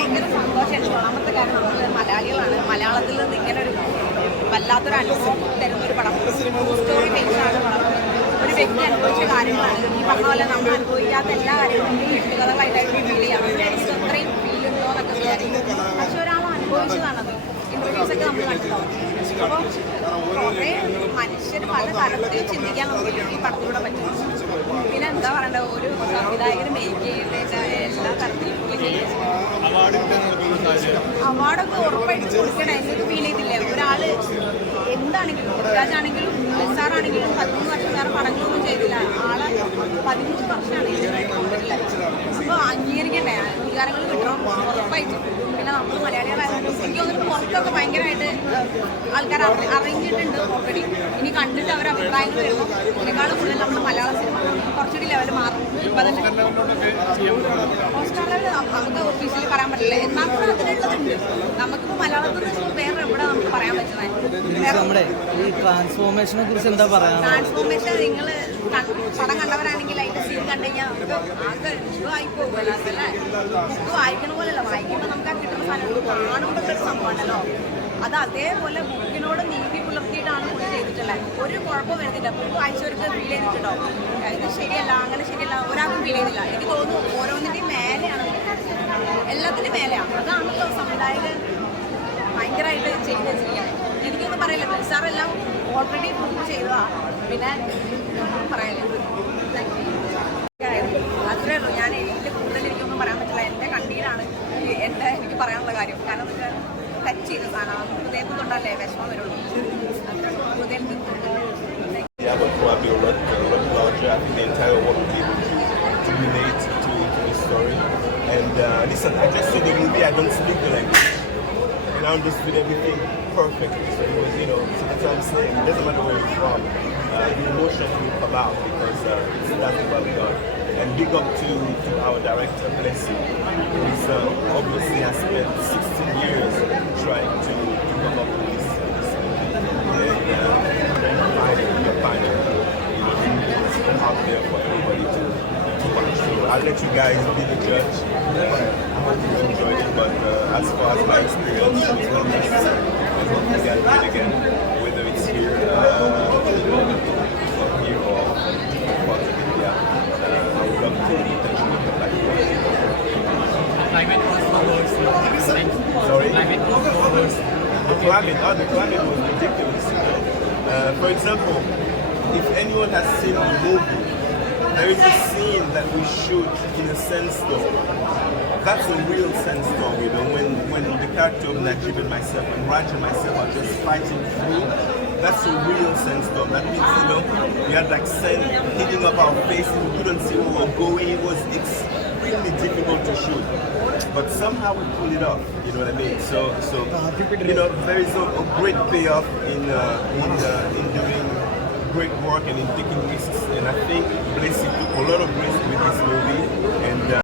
ഭയങ്കര സന്തോഷമാണ്. ഒന്നാമത്തെ കാര്യം നമ്മൾ മലയാളികളാണ്. മലയാളത്തിൽ നിന്ന് ഇങ്ങനെ ഒരു വല്ലാത്തൊരു അനുഭവം തരുന്നൊരു പടം. സ്റ്റോറി ബേസ്ഡാണ് പടം. ഒരു വ്യക്തി അനുഭവിച്ച കാര്യങ്ങളാണ്. ഈ പറഞ്ഞ പോലെ നമ്മൾ അനുഭവിക്കാത്ത എല്ലാ കാര്യങ്ങളും വ്യക്തിഗതമായിട്ടായിട്ട് ഫീൽ ചെയ്യാം. ഇത് അത്രയും ഫീൽ ഉണ്ടോ എന്നൊക്കെ വിചാരിക്കും. പക്ഷെ ഒരാൾ അനുഭവിച്ചതാണത്. ഇന്റർവ്യൂസൊക്കെ നമ്മൾ കണ്ടോ. അപ്പോൾ കുറേ മനുഷ്യർ പല തരത്തിൽ ചിന്തിക്കാൻ നമുക്ക് ഈ പടത്തിലൂടെ പറ്റും. പിന്നെ എന്താ പറയണ്ടത്, ഒരു സംവിധായകന് മേക്ക് ചെയ്യേണ്ട എല്ലാ തരത്തിലും അവാർഡൊക്കെ ഉറപ്പായിട്ട് കൊടുക്കണേ. എനിക്ക് ഫീൽ ചെയ്തില്ലേ, ഒരാൾ എന്താണെങ്കിലും രാജാണെങ്കിലും നിസാറാണെങ്കിലും 13 വർഷം വേറെ പടങ്ങളൊന്നും ചെയ്തില്ല. ആളെ 13 വർഷമാണ് ഇതിനായിട്ട് കൊണ്ടിട്ടില്ല. അപ്പോൾ അംഗീകരിക്കണ്ടേ, അംഗീകാരങ്ങൾ കിട്ടണം ഉറപ്പായിട്ടും. പിന്നെ നമ്മൾ മലയാളികളായതുകൊണ്ട് എനിക്ക് തോന്നുന്നു പുറത്തൊക്കെ ഭയങ്കരമായിട്ട് ആൾക്കാർ അറിഞ്ഞിട്ടുണ്ട് ഓൾറെഡി. ഇനി കണ്ടിട്ട് അവരുടെ അഭിപ്രായങ്ങൾ വരുമ്പോൾ ഇതിനേക്കാളും കൂടുതൽ നമ്മൾ മലയാള സിനിമ കുറച്ചുകൂടി ലെവൽ മാറും. ഇപ്പം തന്നെ ഓസ്കാർ ലെവൽ നമുക്ക് ഒഫീഷ്യലി പറയാൻ പറ്റില്ല. എന്നാൽ കൂടെ അതിനുള്ളതുണ്ട്. നമുക്കിപ്പോൾ മലയാളത്തിൽ നിന്ന് വേറെ എവിടെ നമുക്ക് പറയാൻ പറ്റുന്നത്. ഈ ട്രാൻസ്ഫോർമേഷനെ കുറിച്ച് എന്താ പറയാ? ട്രാൻസ്ഫോർമേഷൻ നിങ്ങൾ പടം കണ്ടവരാണെങ്കിൽ അതിന്റെ സീൻ കണ്ടു കഴിഞ്ഞാൽ ആകെ ഇഷ്ടമായി പോകുമല്ലോ. അതല്ലേ ബുക്ക് വായിക്കണ പോലെയല്ല, വായിക്കുമ്പോൾ നമുക്ക് ആ കിട്ടുന്ന സാധനം കാണുമ്പോൾ ഒരു സംഭവമുണ്ടല്ലോ. അത് അതേപോലെ ബുക്കിനോട് നീതി പുലർത്തിയിട്ടാണ് പുള്ളി ചെയ്തിട്ടുള്ളത്. ഒരു കുഴപ്പം വരുന്നില്ല. ബുക്ക് വായിച്ചവർക്ക് ഫീൽ ചെയ്തിട്ടുണ്ടോ ഇത് ശരിയല്ല, അങ്ങനെ ശരിയല്ല, ഒരാൾക്കും ഫീൽ ചെയ്തില്ല. എനിക്ക് തോന്നുന്നു ഓരോന്നിൻ്റെയും മേലെയാണ്, എല്ലാത്തിൻ്റെ മേലെയാണ്. അതാണല്ലോ സംവിധായകൻ ഭയങ്കരമായിട്ട് ചെയ്ത് വെച്ചിരിക്കുന്നത്. എനിക്കൊന്നും പറയില്ല, നിസാറെല്ലാം ഓൾറെഡി പ്രൂവ് ചെയ്തതാണ്. പിന്നെ പറയല്ലേ, അത്രേ ഉള്ളൂ. ഞാൻ എനിക്ക് കൂടുതൽ എനിക്കൊന്നും പറയാൻ പറ്റില്ല. എൻ്റെ കണ്ണീരാണ് എനിക്ക് പറയാനുള്ള കാര്യം. കാരണം വെച്ചാൽ ടച്ച് ചെയ്ത സാധനമാണ്. ഹൃദയത്തിൽ തൊണ്ടല്ലേ വിഷമം വരുള്ളൂ. ഹൃദയത്തിൽ Yeah, but probably a lot larger. I think the entire world will be able to relate to the story. And listen, I just saw the movie. I don't speak the language, and I understood everything perfectly. So it was, so that's what I'm saying. It doesn't matter where you're from. The emotion will come out because it's exactly what we got. And big up to our director, Blessing. He's obviously has spent 16 years trying to come up with this movie. And finally, it's out there for everybody to watch. So I'll let you guys be the judge. I hope you enjoyed it, but as far as my experience, it's not necessary. I hope you guys do it again, whether it's here, here or part of India. I would love to potentially come back. Climate was the worst. Sorry? Climate was the worst. The climate was ridiculous. For example, if anyone has seen the movie, there is a scene that we shoot in a sandstorm. That's a real sandstorm, when the character of Najib and myself and Raj and myself are just fighting through. That's a real sandstorm. That means, we had like sand hitting up our faces. We couldn't see where we were going. It was extremely difficult to shoot. But somehow we pulled it off, you know what I mean? So there is a great payoff in doing great work and in taking risks. And I think Blessing took a lot of risks with this movie. And